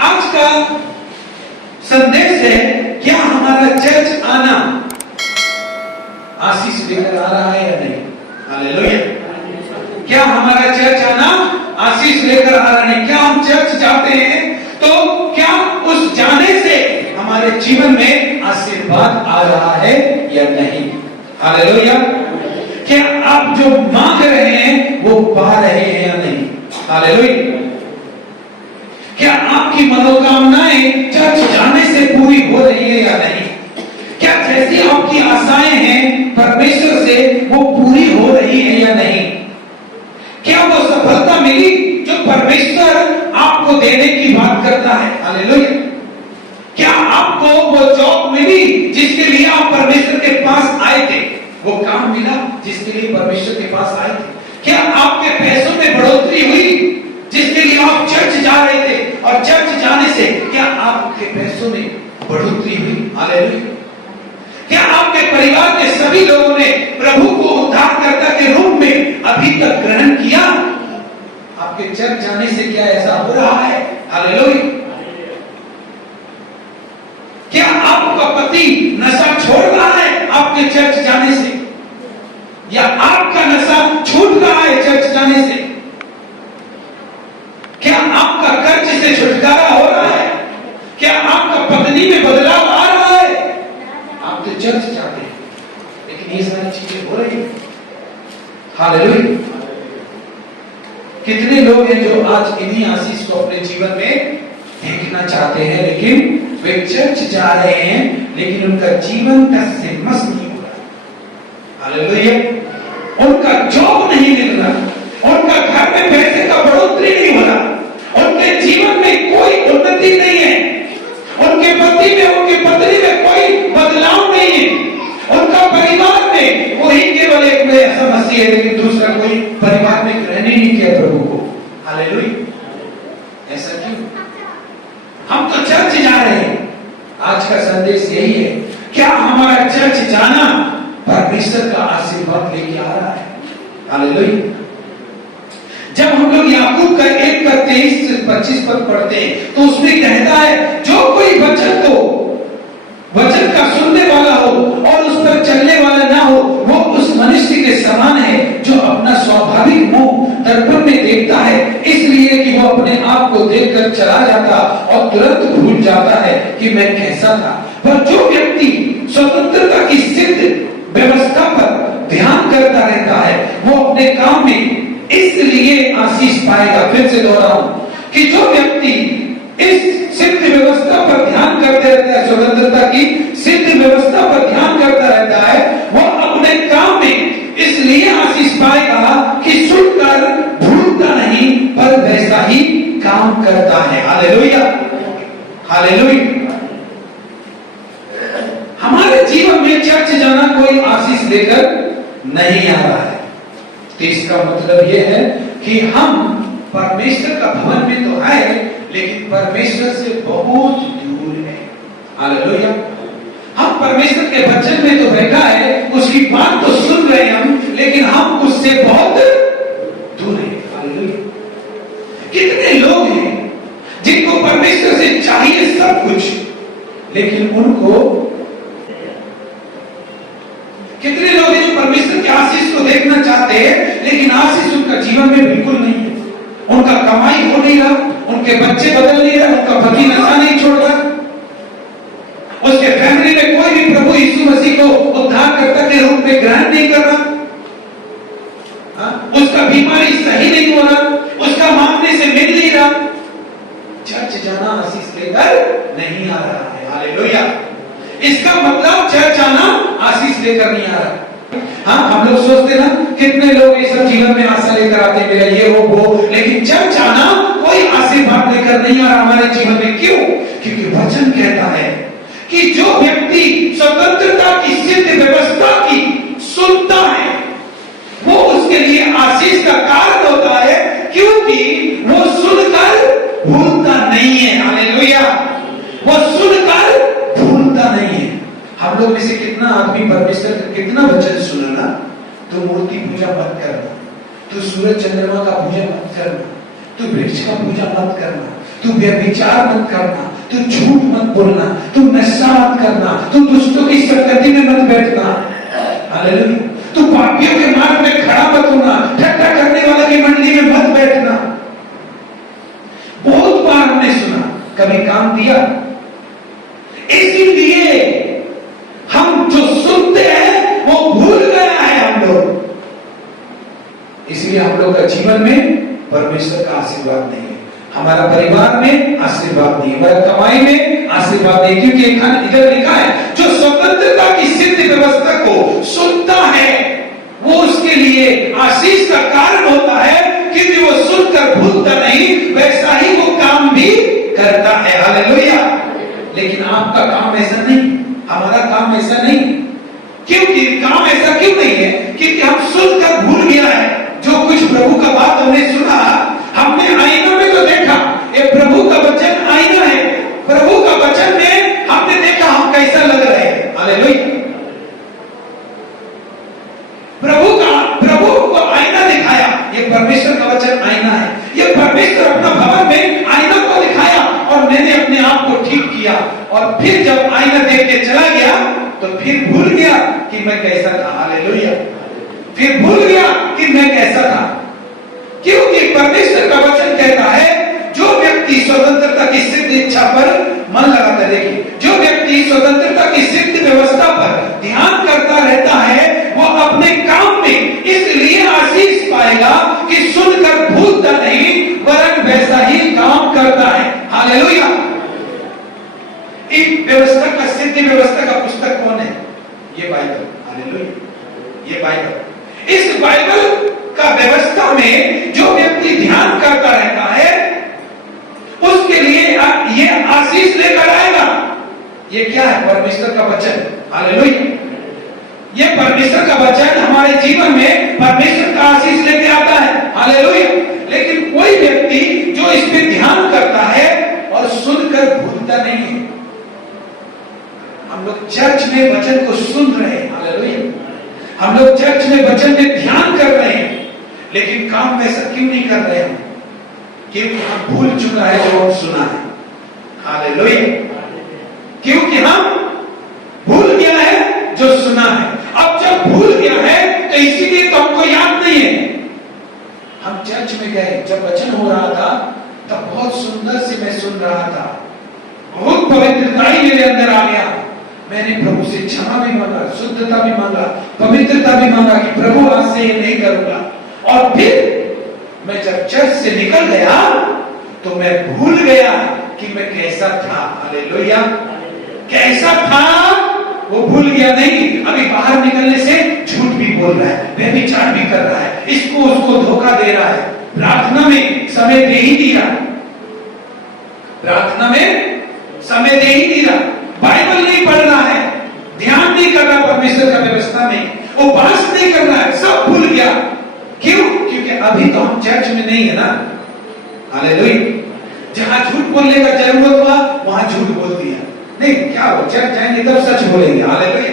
आज का संदेश है, क्या हमारा चर्च आना आशीष लेकर आ रहा है या नहीं? हालेलुया। क्या हमारा चर्च आना आशीष लेकर आ रहा है? क्या हम चर्च जाते हैं तो क्या उस जाने से हमारे जीवन में आशीर्वाद आ रहा है या नहीं? हालेलुया। क्या आप जो मांग रहे हैं वो पा रहे हैं या नहीं? हालेलुया। क्या आपकी मनोकामनाएं चर्च जाने से पूरी हो रही है या नहीं? क्या जैसी आपकी आशाएं हैं परमेश्वर से वो पूरी हो रही है या नहीं? क्या वो सफलता मिली जो परमेश्वर आपको देने की बात करता है? हालेलुया। क्या आपको वो जॉब मिली जिसके लिए आप परमेश्वर के पास आए थे? वो काम मिला जिसके लिए परमेश्वर के पास आए थे? क्या आपके पैसों में बढ़ोतरी हुई जिसके लिए आप चर्च जा रहे थे? और चर्च जाने से क्या आपके पैसों में बढ़ोतरी हुई? हालेलुया। क्या आपके परिवार के सभी लोगों ने प्रभु को उद्धारकर्ता के रूप में अभी तक ग्रहण किया? आपके चर्च जाने से क्या ऐसा हो रहा है? हालेलुया। क्या आपका पति नशा छोड़ रहा है आपके चर्च जाने से, या आपका नशा छूट रहा है चर्च जाने से? क्या आपका कर्ज से छुटकारा हो रहा है? क्या आपका पत्नी में बदलाव आ रहा है? आप तो चर्च जाते हैं लेकिन ये सारी चीजें हो रही है। हालेलुया। कितने लोग हैं जो आज इन्हीं आशीष को अपने जीवन में देखना चाहते हैं, लेकिन वे चर्च जा रहे हैं लेकिन उनका जीवन से मस्त नहीं हो रहा। हालेलुया। उनका जॉब नहीं मिल रहा, उनका घर में पैसे का बढ़ोतरी नहीं हो रहा, उनके जीवन में कोई उन्नति नहीं है, उनके पति में उनकी पत्नी में कोई बदलाव नहीं है, उनका परिवार में वही केवल एक में ऐसा मसीह है लेकिन दूसरा कोई परिवार में ग्रहण ही नहीं किया प्रभु को। हालेलुया। ऐसा क्यों? हम तो चर्च जा रहे हैं। आज का संदेश यही है, क्या हमारा चर्च जाना परमेश्वर का आशीर्वाद लेके आ रहा है? हालेलुया। जब हम लोग याकूब का 1:23-25 पद पढ़ते हैं तो उसमें कहता है, जो कोई वचन का सुनने वाला हो और उस पर चलने वाला ना हो, वो उस मनुष्य के समान है जो अपना स्वाभाविक मुंह दर्पण में देखता है, इसलिए कि वो अपने आप को देखकर चला जाता और तुरंत भूल जाता है कि मैं कैसा था। पर जो व्यक्ति स्वतंत्रता की सिद्ध व्यवस्था पर ध्यान करता रहता है वो अपने काम में इसलिए आशीष पाएगा। फिर से दोहराऊं कि जो व्यक्ति इस सिद्ध व्यवस्था पर ध्यान करते रहता है, स्वतंत्रता की सिद्ध व्यवस्था पर ध्यान करता रहता है, वो अपने काम में इसलिए आशीष पाएगा कि सुनकर भूलता नहीं पर वैसा ही काम करता है। हालेलुया। हालेलुया। हमारे जीवन में चर्च जाना कोई आशीष लेकर नहीं आ रहा है, तो इसका मतलब यह है कि हम परमेश्वर का भवन में तो है लेकिन परमेश्वर से बहुत दूर है। हालेलुया। हम परमेश्वर के वचन में तो बैठा है, उसकी बात तो सुन रहे हैं हम, लेकिन हम उससे बहुत दूर हैं। हालेलुया। कितने लोग हैं जिनको परमेश्वर से चाहिए सब कुछ, लेकिन उनको, कितने लोग हैं जो परमेश्वर के आशीष को देखना चाहते हैं लेकिन आशीष उनका जीवन में बिल्कुल नहीं है। उनका कमाई हो नहीं रहा, उनके बच्चे बदल नहीं रहे, उनका पति नशा नहीं छोड़ रहा, उसके फैमिली में कोई भी प्रभु यीशु मसीह को उद्धारकर्ता के रूप में ग्रहण नहीं कर रहा, उसका बीमारी सही नहीं हो रहा, उसका मांगने से मिल नहीं रहा। चर्च जाना आशीष लेकर नहीं आ रहा है। हालेलुया। इसका मतलब चर्च आना आशीष लेकर नहीं आ रहा। हाँ, हम लोग सोचते ना, कितने लोग ये सब जीवन में आशा लेकर आते मेरा ये वो, लेकिन चर्च आना कोई आशीर्वाद लेकर नहीं आ रहा हमारे जीवन में। क्यों? क्योंकि वचन कहता है कि जो व्यक्ति स्वतंत्रता की सिद्ध व्यवस्था की सुनता है वो उसके लिए आशीष का कारण होता है, क्योंकि वो सुनकर भूलता नहीं है। हालेलुया। वो सुनकर भूलता नहीं है। हम लोग में से कितना आदमी परमेश्वर का कितना वचन सुना ना, तो मूर्ति पूजा मत करना, तो सूरज चंद्रमा का पूजा मत करना, तो वृक्ष का पूजा मत करना, तू व्यभिचार मत करना, तू झूठ मत बोलना, तू नशा मत करना, तू दुष्टों की संगति में मत बैठना, हालेलुया, तू पापियों के मार्ग में खड़ा मत होना, ठट्ठा करने वाले की मंडली में मत बैठना। बहुत बार हमने सुना, कभी काम दिया। इसीलिए हम जो सुनते हैं वो भूल गया है हम लोग, इसलिए हम लोग का जीवन में परमेश्वर का आशीर्वाद नहीं है, हमारा परिवार में आशीर्वाद नहीं है, हमारा कमाई में आशीर्वाद नहीं, क्योंकि इधर लिखा है जो स्वतंत्रता की सिद्ध व्यवस्था को सुनता है वो उसके लिए आशीष का कारण होता है, क्योंकि वो सुनकर भूलता नहीं, वैसा ही वो काम भी करता है। हालेलुया। लेकिन आपका काम ऐसा नहीं, हमारा काम ऐसा नहीं। क्योंकि काम ऐसा क्यों नहीं है? क्योंकि हम सुनकर भूल गया है। जो कुछ प्रभु का बात हमने सुना, हमने आईना में तो देखा, ये प्रभु का वचन आईना है, प्रभु का वचन में हमने देखा हम कैसा लग रहे हैं। हालेलुया। प्रभु को आईना दिखाया, ये परमेश्वर का वचन आईना है। ये परमेश्वर अपना भवन में आईना को दिखाया और मैंने अपने आप को ठीक किया, और फिर जब आईना देख के चला गया तो फिर भूल गया कि मैं कैसा था। हालेलुया। फिर भूल गया कि मैं कैसा था, क्योंकि परमेश्वर का वचन कहता है जो व्यक्ति स्वतंत्रता की सिद्ध इच्छा पर मन लगाता है, देखिए, जो व्यक्ति स्वतंत्रता की सिद्ध व्यवस्था पर ध्यान करता रहता है वो अपने काम में इसलिए आशीष पाएगा कि सुनकर भूलता नहीं, वरन वैसा ही काम करता है। हालेलुया। इस व्यवस्था का सिद्ध व्यवस्था का पुस्तक कौन है? ये बाइबल। हालेलुया। ये बाइबल, इस बाइबल का व्यवस्था में जो व्यक्ति ध्यान करता रहता है उसके लिए ये आशीष लेकर आएगा। ये क्या है? परमेश्वर का वचन। हालेलुया। ये परमेश्वर का वचन हमारे जीवन में परमेश्वर का आशीष लेके आता है। हालेलुया। लेकिन कोई व्यक्ति जो इस पे ध्यान करता है और सुनकर भूलता नहीं है। हम लोग चर्च में वचन को सुन रहे हैं। हालेलुया। हम लोग चर्च में वचन में ध्यान कर रहे हैं, लेकिन काम वैसा क्यों नहीं कर रहे हैं? क्योंकि हम भूल चुका है जो हम सुना है। हालेलुया। क्योंकि हम भूल गया है जो सुना है। अब जब भूल गया है तो इसीलिए तो हमको याद नहीं है। हम चर्च में गए, जब वचन हो रहा था तब बहुत सुंदर से मैं सुन रहा था, बहुत पवित्रता ही मेरे अंदर आ गया। मैंने प्रभु से क्षमा भी मांगा, शुद्धता भी मांगा, पवित्रता भी मांगा कि प्रभु आज से ये नहीं करूंगा। और फिर मैं जब चर्च से निकल गया तो मैं भूल गया कि मैं कैसा था। हालेलुया। कैसा था वो भूल गया नहीं। अभी बाहर निकलने से झूठ भी बोल रहा है, व्यभिचार भी कर रहा है, इसको उसको धोखा दे रहा है, प्रार्थना में समय दे ही दिया, प्रार्थना में समय दे ही दिया, बाइबल नहीं पढ़ रहा है, ध्यान नहीं कर रहा परमेश्वर का व्यवस्था में, उपवास नहीं कर रहा है, सब भूल गया। क्यों? क्योंकि अभी तो हम चर्च में नहीं है ना। हालेलुया। जहां झूठ बोलने का जरूरत हुआ वहां झूठ बोल दिया। नहीं, क्या हो, चर्च जाएंगे तब सच बोलेंगे। हालेलुया।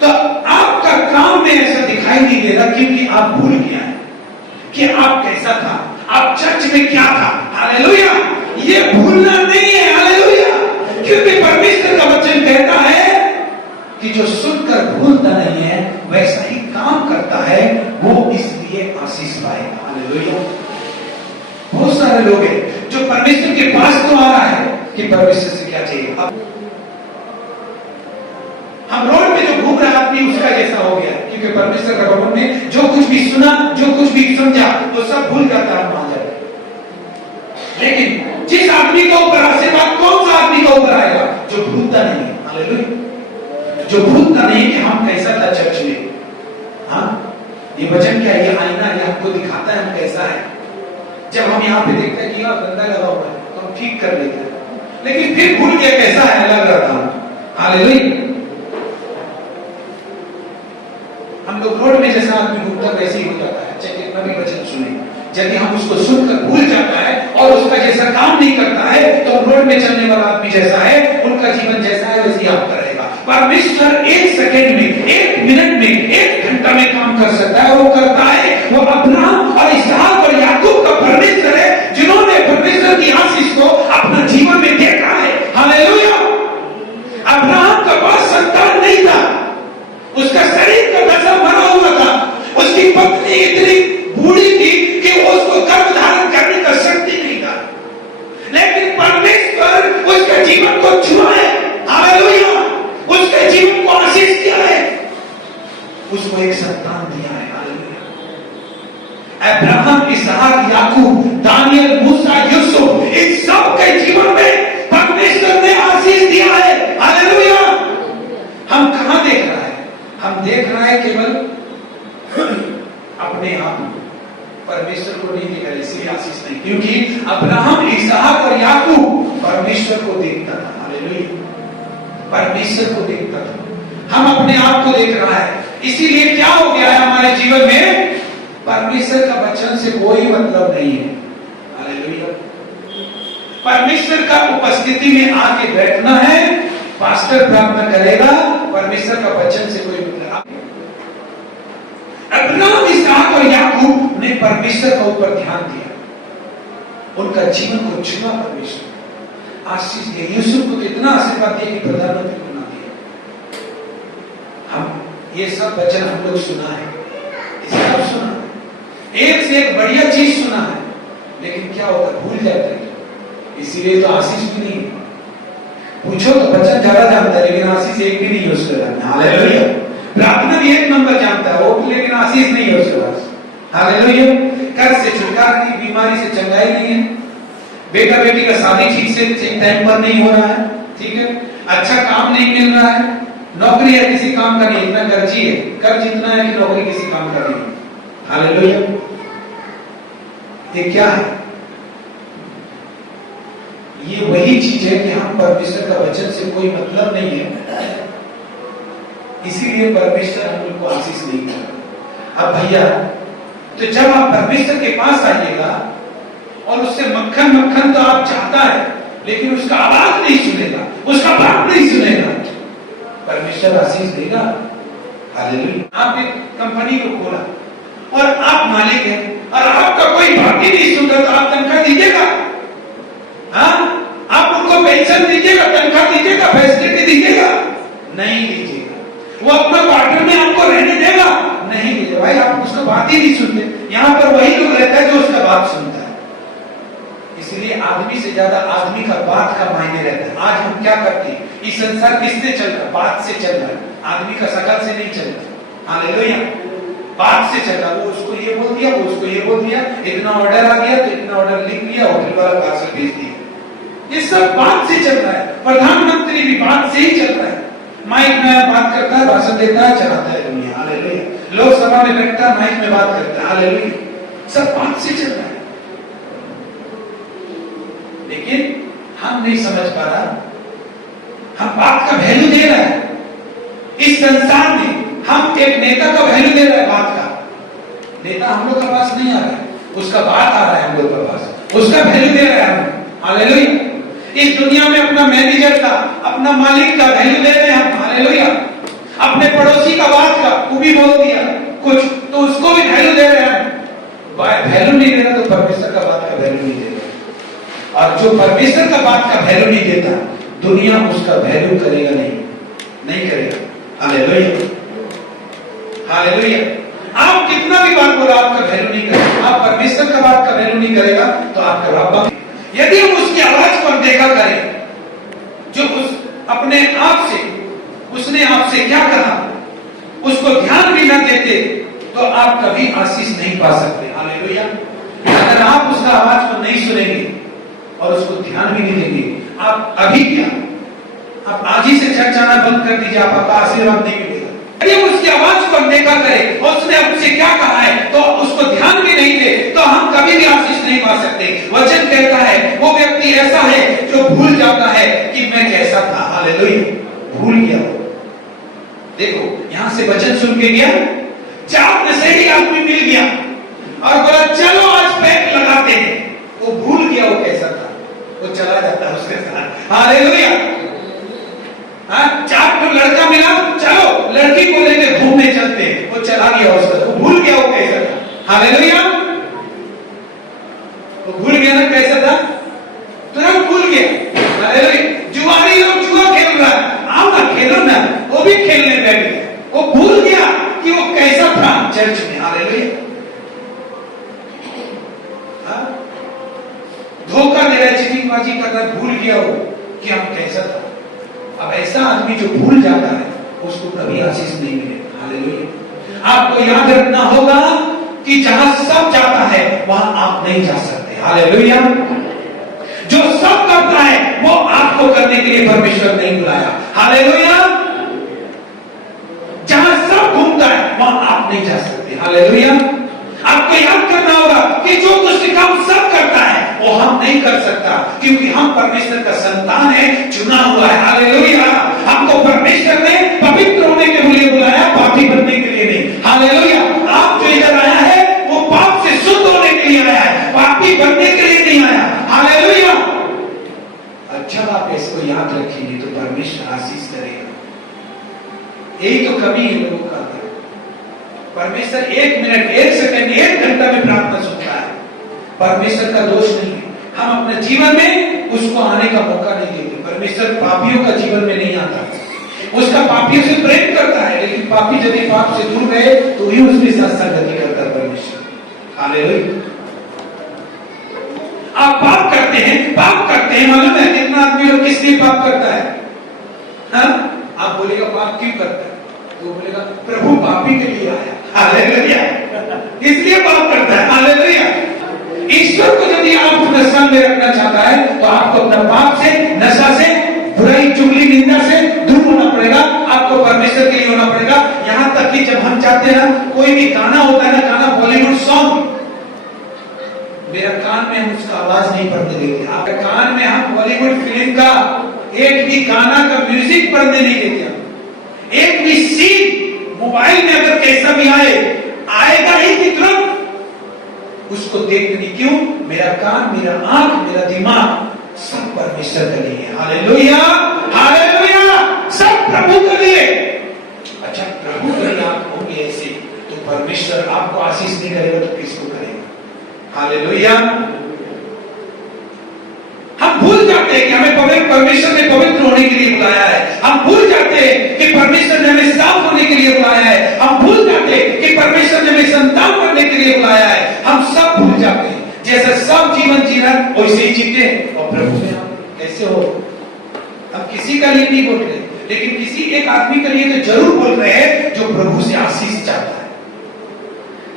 तो आपका काम में ऐसा दिखाई नहीं दे रहा क्योंकि आप भूल गया है कि आप कैसा था, आप चर्च में क्या था। हालेलुया। ये भूलना नहीं है। हालेलुया। क्योंकि परमेश्वर का वचन कहता है कि जो सुनकर भूलता नहीं है वैसा ही काम करता है, वो इसलिए आशीष पाएगा। हालेलुया। बहुत सारे लोग हैं जो परमेश्वर के पास तो आ रहा है कि परमेश्वर से क्या चाहिए। अब हम रोड में जो घूम रहा आदमी उसका जैसा हो गया, क्योंकि परमेश्वर का भवन में जो कुछ भी सुना, जो कुछ भी समझा, वो सब भूल जाता है, मान जाता। लेकिन जिस आदमी का ऊपर आशीर्वाद, कौन सा आदमी का ऊपर आएगा? जो भूलता नहीं। हालेलुया। जो भूलता नहीं कि हम कैसा था चर्च में। हाँ, ये वचन क्या है? ये आईना ये हमको दिखाता है हम कैसा है। जब हम यहाँ पे देखते हैं कि यहाँ गंदा लगा हुआ है तो हम ठीक कर लेते हैं, लेकिन फिर भूल के कैसा है लग रहा था। हालेलुया। हम लोग रोड में जैसा आदमी घूमता वैसे ही हो जाता है, चाहे कितना भी वचन सुने, यदि हम उसको सुनकर भूल जाता है और उसका जैसा काम नहीं करता है तो रोड में चलने वाला आदमी जैसा है, उनका जीवन जैसा है वैसे ही आपका रहेगा। परमेश्वर 1 सेकंड में, 1 मिनट में, 1 घंटा में काम कर सकता है, वो करता है। वो अब्राहम और इसहाक और याकूब का परमेश्वर है, जिन्होंने परमेश्वर की आशीष अब्राहम का पास संतान नहीं था, उसका शरीर का दशा मरा हुआ था, उसकी पत्नी इतनी बूढ़ी थी कि वो उसको गर्भ धारण करने का शक्ति नहीं था, लेकिन परमेश्वर उसके जीवन को छुआ है, हालेलुया, उसके जीवन को आशीष दिया है, उसको एक संतान दिया है, हालेलुया। अब्राहम, इसहाक, याकूब, दानियल, मूसा, यूसुफ, इन सब के जीवन में परमेश्वर ने आशीष दिया है, हालेलुया। हम कहां देख रहा है? हम देख रहा है केवल अपने आप, परमेश्वर को नहीं देखा, इसलिए आशीष नहीं, क्योंकि अब्राहम, इसहाक और याकूब परमेश्वर को देखता था, हालेलुया, परमेश्वर को देखता था। हम अपने आप को देख रहा है, इसीलिए क्या हो गया है हमारे जीवन में? परमेश्वर का वचन से कोई मतलब नहीं है, हालेलुया। परमेश्वर का उपस्थिति में आके बैठना है, पास्टर प्रार्थना करेगा, परमेश्वर का वचन से कोई मतलब। अब्राहम, इसहाक और याकूब ने परमेश्वर का ऊपर ध्यान दिया, उनका जीवन को छुआ परमेश्वर, आशीष दिया। यूसुफ को कितना आशीर्वाद दिया कि प्रधानमंत्री बना दिया। हम ये सब वचन हम लोग सुना है, इसे सब सुना, एक से एक बढ़िया चीज सुना है, लेकिन क्या होता है? भूल जाते हैं, इसीलिए तो आशीष भी नहीं। पूछो तो वचन ज्यादा जानता है, लेकिन आशीष एक भी नहीं यूज कर रहा, हालेलुया। प्रार्थना भी एक नंबर जानता है वो, लेकिन आशीष नहीं है उसके पास, हालेलुया। कर्ज से छुटकारा की, बीमारी से चंगाई नहीं है, बेटा बेटी का शादी ठीक से टाइम पर नहीं हो रहा है, ठीक है, अच्छा काम नहीं मिल रहा है, नौकरी है किसी काम का नहीं, इतना कर्जी है, कर्ज इतना है कि नौकरी किसी काम का नहीं, हालेलुया। ये क्या है? ये वही चीज है कि हम परमेश्वर का वचन से कोई मतलब नहीं है, इसीलिए परमेश्वर हम लोग को आशीष नहीं कर रहा। अब भैया, तो जब आप परमेश्वर के पास आइएगा और उससे मक्खन मक्खन तो आप चाहता है, लेकिन उसका आवाज नहीं सुनेगा, उसका बात नहीं सुनेगा, परमेश्वर आशीष देगा, हालेलुया। आप एक कंपनी को खोला और आप मालिक हैं और आपका कोई बाकी नहीं सुनता, तो आप तनख्वाह दीजिएगा? हाँ, आप उनको पेंशन दीजिएगा, तनख्वाह दीजिएगा, फैसिलिटी दीजिएगा? नहीं दीजिएगा। वो अपना क्वार्टर में आपको रहने देगा? नहीं दीजिएगा। भाई, आप उसका बात ही नहीं सुनते। यहाँ पर वही लोग रहता है जो उसका बात सुनता है, इसलिए आदमी से ज्यादा आदमी का बात का मायने रहता है। आज हम क्या करते हैं? इस संसार किससे चल रहा है? बात से चल रहा है, आदमी का शकल से नहीं चल रहा, हालेलुया, बात से चल रहा। वो उसको ये बोल दिया, वो उसको ये बोल दिया, इतना ऑर्डर आ गया तो इतना ऑर्डर लिख लिया, होटल वाला पार्सल भेज दिया, ये सब बात से चल रहा है। प्रधानमंत्री भी बात से ही चल रहा है, माइक में बात करता है, भाषण देता है, चलाता है दुनिया, हालेलुया। लोकसभा में बैठता है, माइक में बात करता है, हालेलुया, सब बात से चल रहा है। लेकिन हम नहीं समझ पा रहा, हम बात का वैल्यू दे रहे हैं। इस संसार में हम एक नेता का वैल्यू दे रहे हैं, बात का। नेता हम लोग के पास नहीं आ रहा है, उसका बात आ रहा है हम लोग के पास, उसका वैल्यू दे रहे हैं हम, हालेलुया। इस दुनिया में अपना मैनेजर का, अपना मालिक का वैल्यू दे रहे हैं हम, हालेलुया। अपने पड़ोसी का बात का, वो भी बोल दिया कुछ, तो उसको भी वैल्यू दे रहे हैं। वैल्यू नहीं दे रहा तो परमेश्वर का बात का वैल्यू नहीं दे रहा, और जो परमेश्वर का बात का वैल्यू नहीं देता, दुनिया उसका वैल्यू करेगा नहीं करेगा, हालेलुया, हालेलुया। आप कितना भी बात बोला, आपका वैल्यू नहीं करेगा। आप परमेश्वर का बात का वैल्यू नहीं करेगा तो आपका रब, यदि हम उसकी आवाज को देखा करें, जो उस अपने आप से, उसने आपसे क्या कहा, उसको ध्यान भी न देते, तो आप कभी आशीष नहीं पा सकते, हालेलुया। अगर आप उसका आवाज को नहीं सुनेंगे और उसको ध्यान भी नहीं देंगे, आप अभी क्या, आप आज ही से चर्च आना बंद कर दीजिए, आपका आशीर्वाद नहीं मिलेगा। यदि उसकी आवाज को अनदेखा करें और उसने हमसे क्या कहा है तो उसको ध्यान भी नहीं दे, तो हम कभी भी आशीष नहीं पा सकते। वचन कहता है वो व्यक्ति ऐसा है जो भूल जाता है कि मैं कैसा था, हालेलुया, भूल गया। देखो, यहां से वचन सुन के गया, चाप में से ही आदमी मिल गया और बोला चलो आज पैक लगाते हैं, वो भूल गया वो कैसा था, वो चला जाता है उसके साथ, हालेलुया। चाप को लड़का मिला, चलो लड़की को लेके घूमने चलते, वो चला गया उसका, वो भूल गया वो कैसा था, हालेलुया। वो भूल गया ना कैसा था, तुरंत भूल गया, हालेलुया। जुआरी लोग जुआ खेल रहा है, आओ किया हो कि हम कैसा था। अब ऐसा आदमी जो भूल जाता है उसको कभी आशीष नहीं मिलेगा। हालेलुया। आपको याद रखना होगा कि जहां सब जाता है वहां आप नहीं जा सकते। हालेलुया। जो सब करता है वो आपको करने के लिए परमेश्वर नहीं बुलाया। हालेलुया। जहां सब घूमता है वहां आप नहीं जा सकते। हालेलुया। आपको याद करना होगा कि जो कुछ काम सब करता है वो हम नहीं कर सकता, क्योंकि हम परमेश्वर का संतान है, चुना हुआ है। हालेलुया। हमको परमेश्वर ने पवित्र होने के लिए बुलाया, पापी बनने के लिए नहीं। हालेलुया। आप जो इधर आया है वो पाप से शुद्ध होने के लिए आया है, पापी बनने के लिए नहीं आया। हालेलुया। अच्छा, आप इसको याद रखेंगे तो परमेश्वर आशीष करेगा। यही तो कमी है लोगों का। परमेश्वर 1 मिनट, 1 सेकंड, 1 घंटा में प्रार्थना सुनता है। परमेश्वर का दोष नहीं है, हम अपने जीवन में उसको आने का मौका नहीं देते। परमेश्वर पापियों का जीवन में नहीं आता, उसका पापियों से प्रेम करता है, लेकिन पापी यदि पाप से दूर गए तो ही उसके साथ संगति करता है परमेश्वर। हालेलुया। आप पाप करते हैं, मालूम है कितना आदमी लोग किस लिए पाप करता है? हाँ? आप बोलेगा पाप क्यों करता है? तो बोलेगा प्रभु पापी के लिए आया। हालेलुया। इसलिए पाप करता है। हालेलुया। ईश्वर को यदि आप नशा में रखना चाहता है तो आपको अपना पाप से, नशा से, बुराई, चुगली, निंदा से दूर होना पड़ेगा। आपको परमेश्वर के लिए होना पड़ेगा। यहां तक कि जब हम चाहते हैं ना, कोई भी गाना होता है ना, गाना बॉलीवुड सॉन्ग, मेरा कान में हम उसका आवाज नहीं पड़ने देते। आपके कान में हम बॉलीवुड फिल्म का एक भी गाना का म्यूजिक पढ़ने नहीं देते। एक भी सीन मोबाइल में अगर कैसा भी आएगा ही कि तुरंत उसको देखते नहीं। क्यों? मेरा कान, मेरा आंख, मेरा दिमाग सब परमेश्वर के लिए है। हालेलुया। हालेलुया। सब प्रभु के लिए। अच्छा, प्रभु के लिए आप होंगे ऐसे तो परमेश्वर आपको आशीष नहीं करेगा तो किसको करेगा? हालेलुया। हम भूल जाते हैं कि हमें परमेश्वर ने पवित्र होने के लिए बुलाया है। हम भूल जाते हैं कि परमेश्वर ने हमें साफ होने के लिए बुलाया है। हम भूल जाते हैं कि परमेश्वर ने हमें संतान करने के लिए बुलाया है। हम सब भूल जाते हैं। जैसा सब जीवन जीना वैसे ही जीते हैं। और प्रभु में हम कैसे हो? हम किसी का लिए नहीं बोल रहे, लेकिन किसी एक आदमी के लिए तो जरूर बोल रहे हैं जो प्रभु से आशीष चाहता है।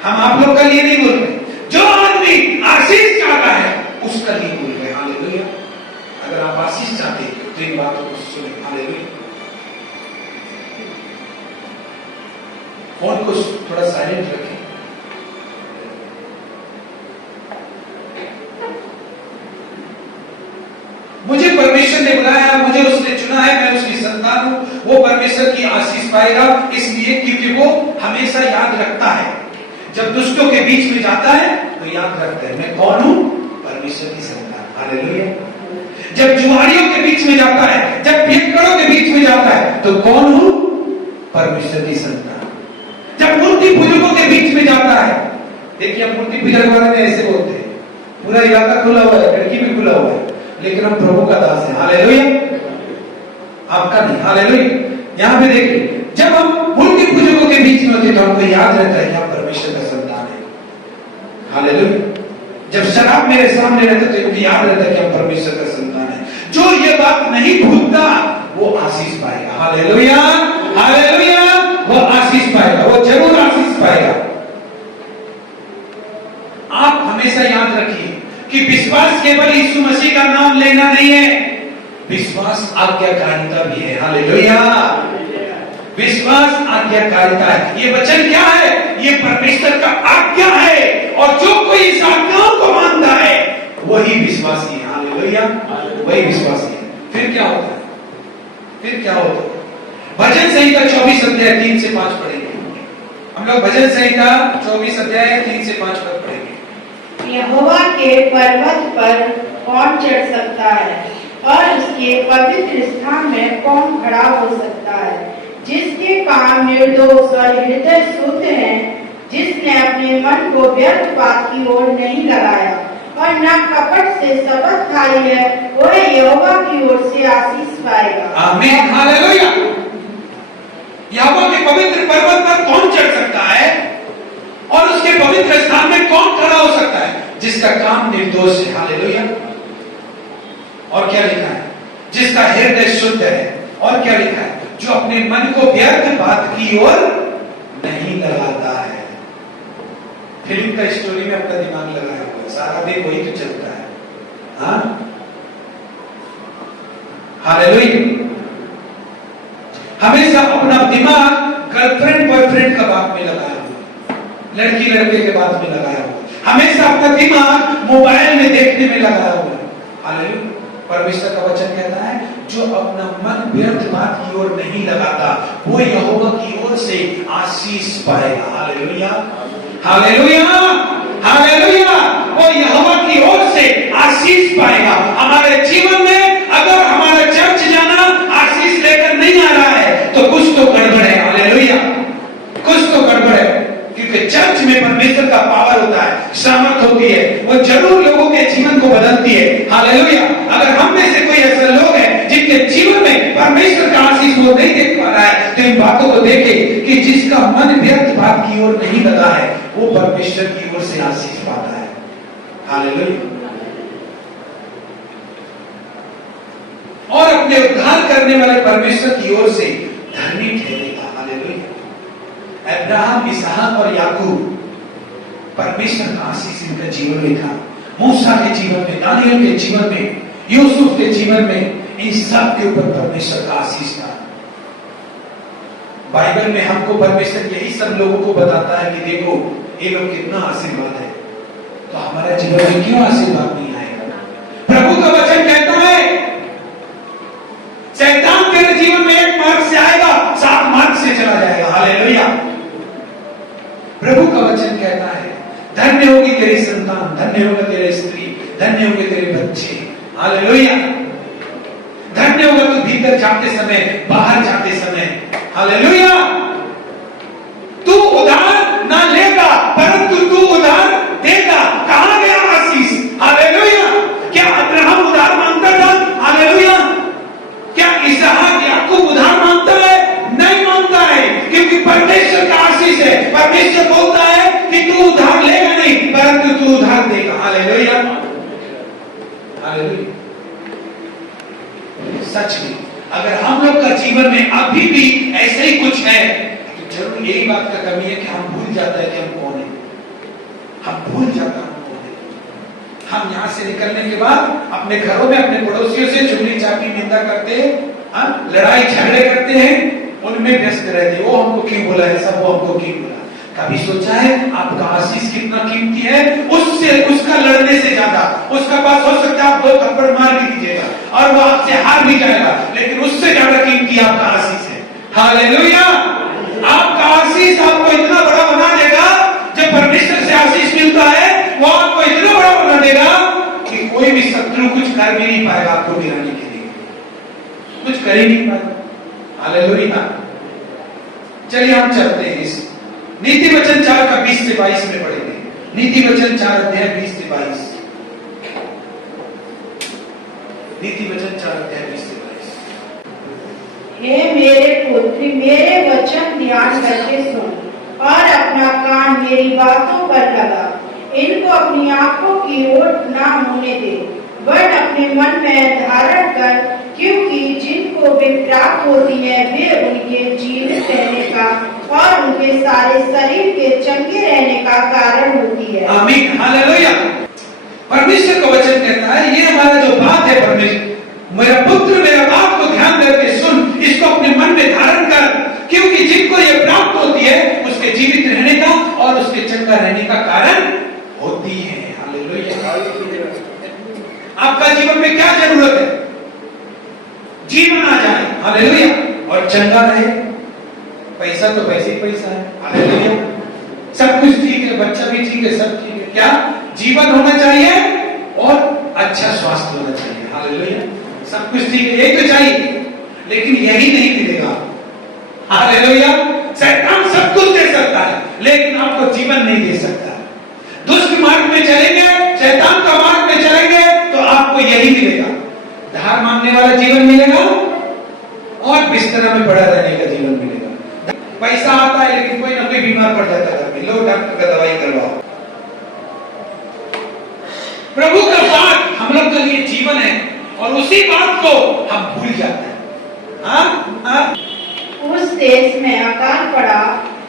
हम आप लोग का लिए नहीं बोल रहे। जो आदमी आशीष चाहता है उसका लिए बोल रहे हैं। हालेलुया। अगर आप आशीष चाहते हैं तो इन बातों को सुने। हालेलुया। फोन को थोड़ा साइलेंट रखें। मुझे परमेश्वर ने बुलाया, मुझे उसने चुना है, मैं उसकी संतान हूं। वो परमेश्वर की आशीष पाएगा इसलिए क्योंकि वो हमेशा याद रखता है। जब दुष्टों के बीच में जाता है तो याद रखता है मैं कौन हूं? परमेश्वर की संतान। हालेलुया। जब जुआरियों के बीच में जाता है, जब पियक्कड़ों के बीच में जाता है तो कौन हूं? परमेश्वर की संतान। जब मूर्ति पूजकों के बीच में जाता है, देखिए हम मूर्ति पूजा के बारे में ऐसे बोलते हैं, पूरा इलाका खुला हुआ है, खिड़की भी खुला हुआ है, लेकिन हम प्रभु का दास है। हालेलुया। आपका नहीं। हालेलुया। यहां पे देखिए, जब हम मूर्ति पूजकों के बीच में होते तो हमको याद रहता है कि हम परमेश्वर का संतान है। हालेलुया। जब शराब मेरे सामने रहता तो इनको याद रहता है कि हम परमेश्वर का संतान है। जो ये बात नहीं भूलता वो आशीष पाएगा। हालेलुया। हालेलुया। वो आशीष पाएगा, वो जरूर आशीष पाएगा। आप हमेशा याद रखिए कि विश्वास केवल यीशु मसीह का नाम लेना नहीं है, विश्वास आज्ञाकारिता भी है। हालेलुया। विश्वास आज्ञाकारिता है। ये वचन क्या है? ये परमेश्वर का आज्ञा है, और जो कोई इस आज्ञाओं को मानता है वही विश्वासी है। हालेलुया। वही विश्वासी है। फिर क्या होता है? फिर क्या होता है? भजन संहिता 24 अध्याय 3 से 5 पढ़ेंगे। हम लोग भजन संहिता 24 अध्याय 3 से 5 पद पढ़ेंगे। यहोवा के पर्वत पर कौन चढ़ सकता है, और उसके पवित्र स्थान में कौन खड़ा हो सकता है? जिसके काम निर्दोष और हृदय शुद्ध है, जिसने अपने मन को व्यर्थ बात की ओर नहीं लगाया और न कपट से शपथ खाई है, वह यहोवा की ओर से आशीष पाएगा। आमीन। हालेलुया। यहोवा के पवित्र पर्वत पर कौन चढ़ सकता है और उसके पवित्र स्थान में कौन खड़ा हो सकता है? जिसका काम निर्दोष है। हालेलुया। और क्या लिखा है? जिसका हृदय शुद्ध है। और क्या लिखा है? जो अपने मन को व्यर्थ बात की ओर नहीं लगाता है। फिल्म का स्टोरी में अपना दिमाग लगाया हुआ है, सारा दिन वही तो चलता है। हाँ, हालेलुया। हमेशा अपना दिमाग गर्लफ्रेंड बॉयफ्रेंड का बात में लगाया हुआ, लड़की लड़के के बात में लगाया हुआ, हमेशा अपना दिमाग मोबाइल में देखने में लगाया हुआ है। हालेलुया। परमेश्वर का वचन कहता है जो अपना मन व्यर्थ बात की ओर नहीं लगाता वो यहोवा की ओर से आशीष पाएगा। Hallelujah, hallelujah, hallelujah. वो यहोवा की ओर से आशीष पाएगा। हमारे जीवन में अगर हमारा चर्च जाना आशीष लेकर नहीं आ रहा है तो कुछ तो गड़बड़ है। हालेलुया, कुछ तो गड़बड़ है, क्योंकि चर्च में परमेश्वर का पावर होता है, सामर्थ होती है, वो जरूर लोगों के जीवन को बदलती है। हालेलुया। अगर हम में से कोई ऐसे लोग हैं जिनके जीवन में परमेश्वर का आशीष वो नहीं देख पा रहा है तो इन बातों को देखे कि जिसका मन व्यर्थ बात की ओर नहीं लगा है वो परमेश्वर की ओर से आशीष पाता है। हालेलुया। और अपने उद्धार करने वाले परमेश्वर की ओर से धर्मी ठहरेगा। हालेलुया। अब्राहम, इसहाक और याकूब, परमेश्वर का आशीष इनका जीवन में था। मूसा के जीवन में, दानियल के जीवन में, यूसुफ के जीवन में, इन सब के ऊपर परमेश्वर का आशीष था। बाइबल में हमको परमेश्वर यही सब लोगों को बताता है कि देखो ये लोग कितना आशीर्वाद है, तो हमारा जीवन में क्यों आशीर्वाद नहीं आएगा? प्रभु का वचन कहता है शैतान तेरे जीवन में एक मार्ग से आएगा, 7 मार्ग से चला जाएगा। हालेलुया। प्रभु का वचन कहता है धन्य होगी तेरी संतान, धन्य होगा तेरे स्त्री, धन्य होंगे तेरे बच्चे। हालेलुया। धन्य होगा तू भीतर जाते समय, बाहर जाते समय। हालेलुया। तू उधार ना लेगा परंतु तू उधार देगा। कहां गया आशीष? हालेलुया। क्या अब्राहम उधार मांगता था? हालेलुया। क्या इसहाक याकूब उधार मांगता है? नहीं मांगता है, क्योंकि परमेश्वर का आशीष है। परमेश्वर बोलता है कि तू उधार लेगा नहीं परंतु तू उधार देगा। Hallelujah, hallelujah. सच में अगर हम लोग का जीवन में अभी भी ऐसे ही कुछ है तो जरूर यही बात का कमी है कि हम भूल जाते हैं कि हम कौन है। हम भूल जाते हैं हम कौन है। हम यहाँ से निकलने के बाद अपने घरों में अपने पड़ोसियों से चुगली चापी निंदा करते हैं, लड़ाई झगड़े करते हैं, उनमें व्यस्त रहते हैं। वो हमको क्यों बोला है, सब वो हमको क्यों बोला। कभी सोचा है आपका आशीष कितना कीमती है? उससे उसका लड़ने से ज्यादा उसका पास हो सकता है आप 2 थप्पड़ मार भी दीजिएगा और वो आपसे हार भी जाएगा, लेकिन उससे ज्यादा कीमती आपका आशीष है। हालेलुया। आपका आशीष आपको इतना बड़ा बना देगा। जब परमेश्वर से आशीष मिलता है वो आपको इतना बड़ा बना देगा कि कोई भी शत्रु कुछ कर भी नहीं पाएगा आपको गिराने के लिए, कुछ कर ही नहीं पाएगा। हालेलुया। चलिए हम चलते हैं इस नीति वचन 4 का 20 से 22 में पढ़ेंगे। नीति वचन 4 अध्याय 20 से 22। नीति वचन 4 अध्याय 20 से 22। हे मेरे पुत्र, मेरे वचन ध्यान करके सुन और अपना कान मेरी बातों पर लगा। इनको अपनी आंखों की ओर ना होने दे, वरन अपने मन में धारण कर, क्योंकि जिनको वे प्राप्त होती है वे उनके जीवित रहने का और उनके सारे शरीर के चंगे रहने का कारण होती है। आमीन। हालेलुया। परमेश्वर का वचन कहता है ये हमारा जो बात है, परमेश्वर मेरा पुत्र मेरा बात को ध्यान करके सुन, इसको अपने मन में धारण कर, क्योंकि जिनको ये प्राप्त होती है उसके जीवित रहने का और उसके चंगा रहने का कारण होती है। हालेलुया। आपका जीवन में क्या जरूरत है? जीवन आ जाए, हालेलुया, और चंगा रहे। पैसा तो वैसे ही पैसा है, हालेलुया। सब कुछ ठीक है, बच्चा भी ठीक है, सब ठीक है। क्या जीवन होना चाहिए और अच्छा स्वास्थ्य होना चाहिए। हालेलुया। सब कुछ ठीक है, यही तो चाहिए, लेकिन यही नहीं मिलेगा। हालेलुया। शैतान सब कुछ दे सकता है लेकिन आपको जीवन नहीं दे सकता। दुष्ट मार्ग में चलेंगे, शैतान का मार्ग में चलेंगे तो आपको यही मिलेगा। धार मांगने वाला जीवन मिलेगा और बिस्तरा में पड़ा रहने का जीवन मिलेगा। पैसा आता है लेकिन कोई ना कोई बीमार पड़ जाता है, लो डॉक्टर का दवाई करवाओ। प्रभु का बात हम लोग के लिए जीवन है, और उसी बात को हम भूल जाते हैं। उस देश में अकाल पड़ा,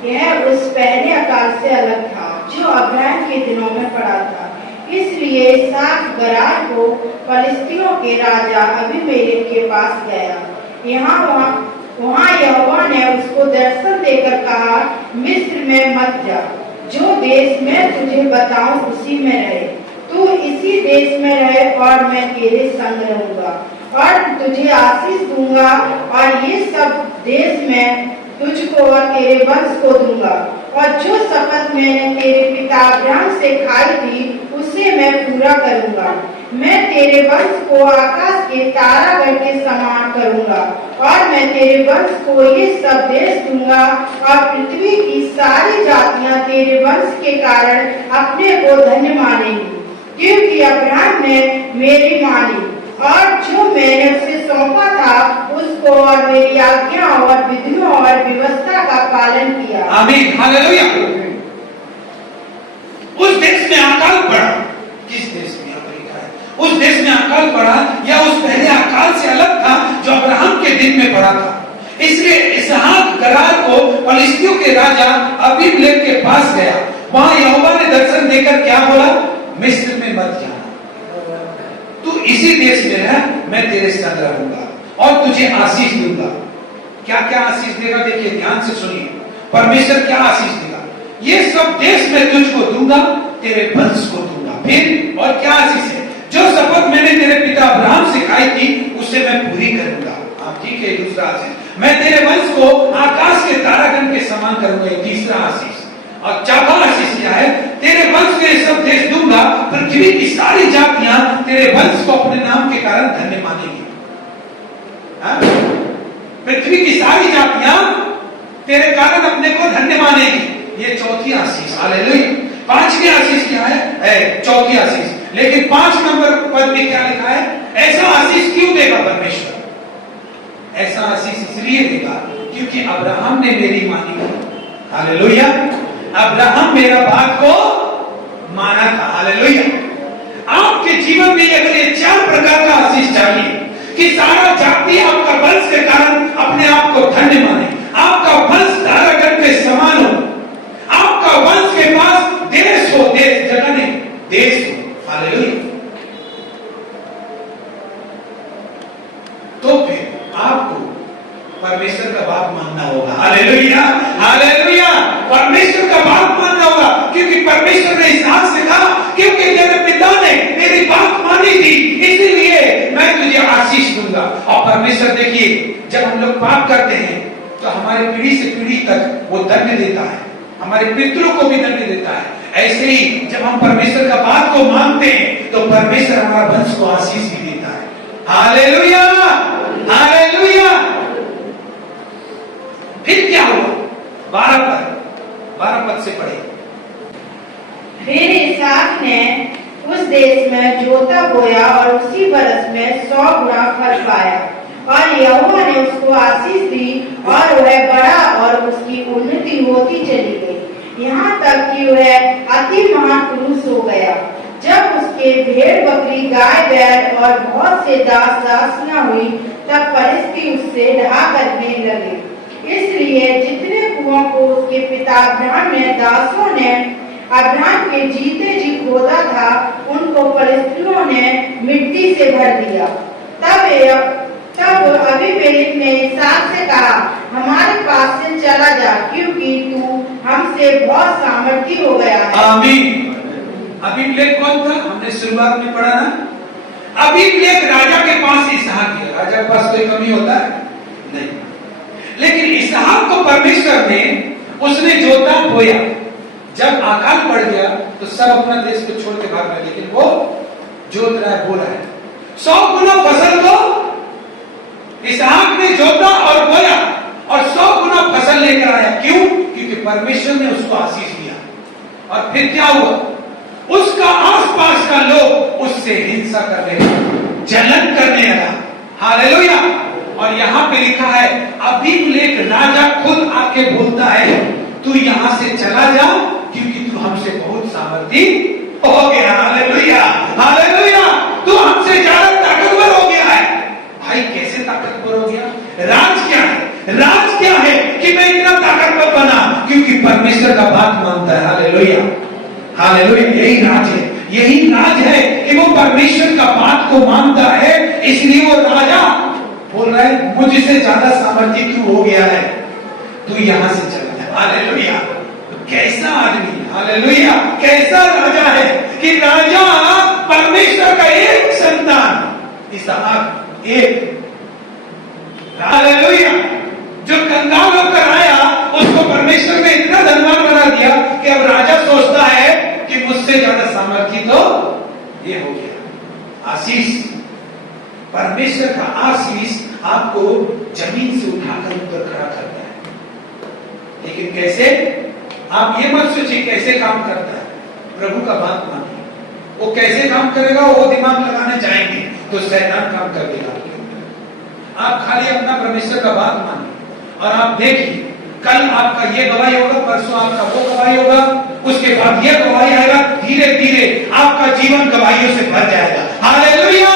यह उस पहले अकाल से अलग था जो अब्राहम के दिनों में पड़ा था। इसलिए इसहाक गरार को फलिस्तियों के राजा अबीमेलेक के पास गया। वहाँ यहोवा ने उसको दर्शन देकर कहा, मिस्र में मत जा, जो देश मैं तुझे बताऊं उसी में रहे। तू इसी देश में रहे और मैं तेरे संग रहूंगा और तुझे आशीष दूंगा और ये सब देश में तुझको और तेरे वंश को दूंगा। और जो शपथ मैंने तेरे पिता अब्राहम से खाई थी उसे मैं पूरा करूंगा। मैं तेरे वंश को आकाश के तारागण के समान करूंगा और मैं तेरे वंश को ये सब देश दूंगा और पृथ्वी की सारी जातियां तेरे वंश के कारण अपने को धन्य मानेंगी, क्योंकि अब्राहम ने मेरी मानी और जो मैंने उसे सौंपा था उसको और मेरी आज्ञा और विधियों और व्यवस्था का पालन किया। आमीन, हालेलुया। उस देश में अकाल पड़ा। किस देश में लिखा है? उस देश में अकाल पड़ा या उस पहले अकाल से अलग था जो अब्राहम के दिन में पड़ा था। इसलिए इसहाक गरार को फलिस्तियों के राजा अबीमेलेक के पास गया। वहां यहोवा ने दर्शन देकर क्या बोला? मिस्र में मत जाना, तू इसी देश में रह, मैं तेरे संग रहूंगा और तुझे आशीष दूंगा। क्या क्या आशीष देगा? देखिए ध्यान से सुनिए, परमेश्वर क्या आशीष देगा? ये सब देश मैं तुझको दूंगा, तेरे वंश को दूंगा। फिर और क्या आशीष है? जो शपथ मैंने तेरे पिता अब्राहम से खाई थी उसे मैं पूरी करूंगा। आप ठीक है। दूसरा आशीष, मैं तेरे वंश को आकाश के तारागण के समान करूंगा। तीसरा आशीष। और चौथा आशीष क्या है? तेरे वंश को ये सब देश दूंगा, पृथ्वी की सारी जातियां तेरे वंश को अपने नाम के कारण धन्य मानेगी। पृथ्वी की सारी जातियां तेरे कारण अपने को धन्य मानेगी। ये चौथी आशीष। हालेलुया। पांचवी आशीष क्या है? चौथी आशीष। लेकिन 5 नंबर पद में क्या लिखा है? ऐसा आशीष क्यों देगा परमेश्वर? ऐसा आशीष इसलिए देगा क्योंकि अब्राहम ने मेरी मानी। हालेलुया। अब्राहम मेरा बात को माना था। हालेलुया। आपके जीवन में अगर ये 4 प्रकार का आशीष चाहिए कि सारा जाति आपका वंश के कारण अपने आप को धन्य माने, आपका वंश तारागण के समान हो, आपका वंश के पास देश हो, देश जगह नहीं, देश हो। हालेलुया। तो फिर आपको परमेश्वर का बात मानना होगा। Hallelujah, hallelujah. परमेश्वर का बात मानना होगा क्योंकि परमेश्वर ने इसहाक से कहा, क्योंकि तेरे पिता ने मेरी बात मानी थी इसीलिए मैं तुझे आशीष दूंगा। और परमेश्वर देखिए, जब हम लोग पाप करते हैं तो हमारे पीढ़ी से पीढ़ी तक वो दंड देता है, हमारे पितरों को भी दंड देता है। ऐसे ही जब हम परमेश्वर का बात को मानते हैं तो परमेश्वर हमारा वंश को आशीष भी देता है। Hallelujah, hallelujah. फिर क्या हुआ? 12 पद से पढ़े। फिर इसहाक ने उस देश में जोता बोया और उसी बरस में 100 गुना फल पाया और यहोवा ने उसको आशीष दी और वह बड़ा और उसकी उन्नति होती चली गई, यहाँ तक कि वह अति महान पुरुष हो गया। जब उसके भेड़ बकरी गाय बैल और बहुत से दास दासियां हुई तब फलिस्ती उससे ढहा करने लगे। इसलिए जितने कुओं को उसके पिता अब्राहम ने दासों ने अब्राहम के जीते जी खोदा था उनको फलिस्तियों ने मिट्टी से भर दिया। तब अबीमेलेक ने इसहाक से कहा, हमारे पास से चला जा, क्योंकि तू हमसे बहुत सामर्थी हो गया है। आमीन। अबीमेलेक कौन था? हमने शुरुआत में पढ़ा ना। अबीमेलेक राजा के पास इसहाक गया। राजा के पास कोई कमी होता है? नहीं। लेकिन इसहाक को परमेश्वर ने उसने जोता बोया। जब अकाल पड़ गया तो सब अपना देश को छोड़ के भाग गए, लेकिन वो जोत रहा है, बो रहा है। 100 गुना फसल को इसहाक ने जोता और बोया और 100 गुना फसल लेकर आया। क्यों? क्योंकि परमेश्वर ने उसको आशीष दिया। और फिर क्या हुआ? उसका आसपास का लोग उससे हिंसा करने लगा, जलन करने लगा। हालेलुया। और यहाँ पे लिखा है, अबीमेलेक राजा खुद आके बोलता है, तू यहाँ से चला जा क्योंकि तू हमसे बहुत सामर्थी हो गया। Hallelujah, hallelujah. तू हमसे ज्यादा ताकतवर हो गया। Hallelujah, hallelujah. यही राज है, यही राज है कि वो परमेश्वर का बात को मानता है, इसलिए वो राजा बोल रहा है मुझसे ज्यादा सामर्थ्य क्यों हो गया है, तू यहां से चल जा। हालेलुया। कैसा आदमी, हालेलुया, कैसा राजा है कि राजा परमेश्वर का एक संतान इसहाक, एक, हालेलुया, जो कंगाल होकर आया उसको परमेश्वर ने इतना धनवान बना दिया कि अब राजा सोचता है कि मुझसे ज्यादा सामर्थ्य तो ये हो गया। आशीष, परमेश्वर का आशीष आपको जमीन से उठाकर ऊपर खड़ा करता है। लेकिन कैसे? आप ये मत सोचिए कैसे काम करता है, प्रभु का बात मानिए। वो कैसे काम करेगा वो दिमाग लगाने जाएंगे तो शैतान काम कर देगा आपके अंदर। आप खाली अपना परमेश्वर का बात मानिए और आप देखिए कल आपका ये गवाही होगा, परसों आपका वो गवाही होगा, उसके बाद ये गवाही आएगा, धीरे धीरे आपका जीवन गवाहियों से भर जाएगा। हालेलुया।